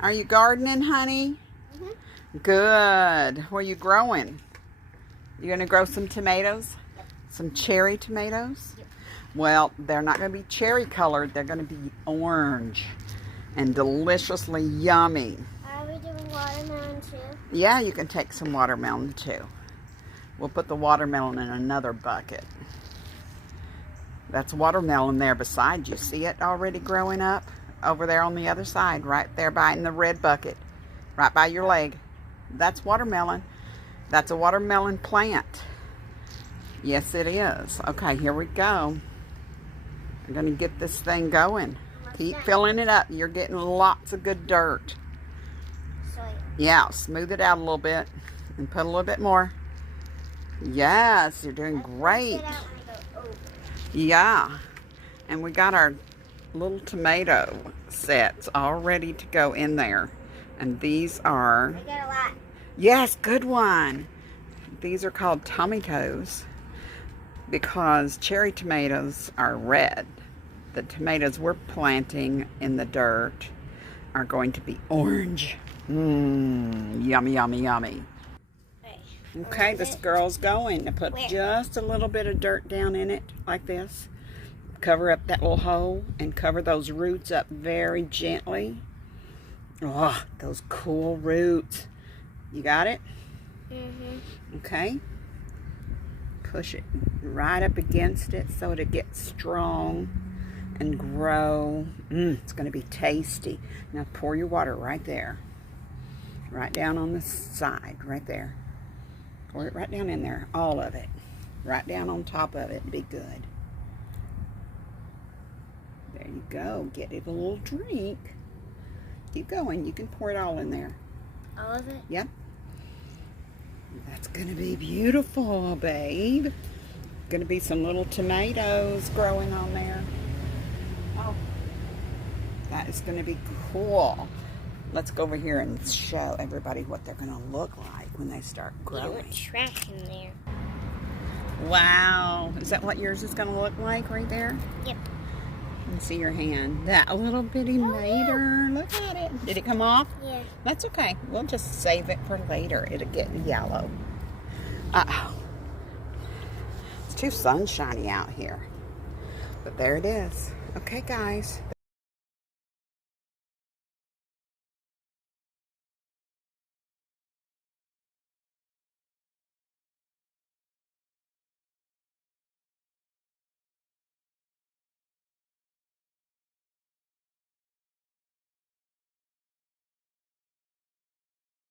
Are you gardening, honey? Mm-hmm. Good. What are you growing? You going to grow some tomatoes? Yep. Some cherry tomatoes? Yep. Well, they're not going to be cherry colored. They're going to be orange and deliciously yummy. Are we doing watermelon too? Yeah, you can take some watermelon too. We'll put the watermelon in another bucket. That's watermelon there beside you. See it already growing up? Over there on the other side, right there by in the red bucket. Right by your leg. That's watermelon. That's a watermelon plant. Yes, it is. Okay, here we go. I'm going to get this thing going. Keep filling it up. You're getting lots of good dirt. Soil. Yeah, smooth it out a little bit and put a little bit more. Yes, you're doing great. Yeah, and we got our little tomato sets all ready to go in there. And these are... I got a lot. Yes, good one. These are called tomatoes because cherry tomatoes are red. The tomatoes we're planting in the dirt are going to be orange. Yummy, yummy, yummy. Okay, this girl's going to put just a little bit of dirt down in it like this. Cover up that little hole and cover those roots up very gently. Oh, those cool roots. You got it? Mm-hmm. Okay. Push it right up against it so it gets strong and grow. It's going to be tasty. Now pour your water right there. Right down on the side, right there. Pour it right down in there, all of it. Right down on top of it. Be good. There you go. Get it a little drink. Keep going. You can pour it all in there. All of it? Yep. That's going to be beautiful, babe. Going to be some little tomatoes growing on there. Oh, that is going to be cool. Let's go over here and show everybody what they're going to look like when they start growing. There's trash in there. Wow. Is that what yours is going to look like right there? Yep. And see your hand. That little bitty mater. Look at it. Did it come off? Yeah. That's okay. We'll just save it for later. It'll get yellow. Uh-oh. It's too sunshiny out here. But there it is. Okay, guys.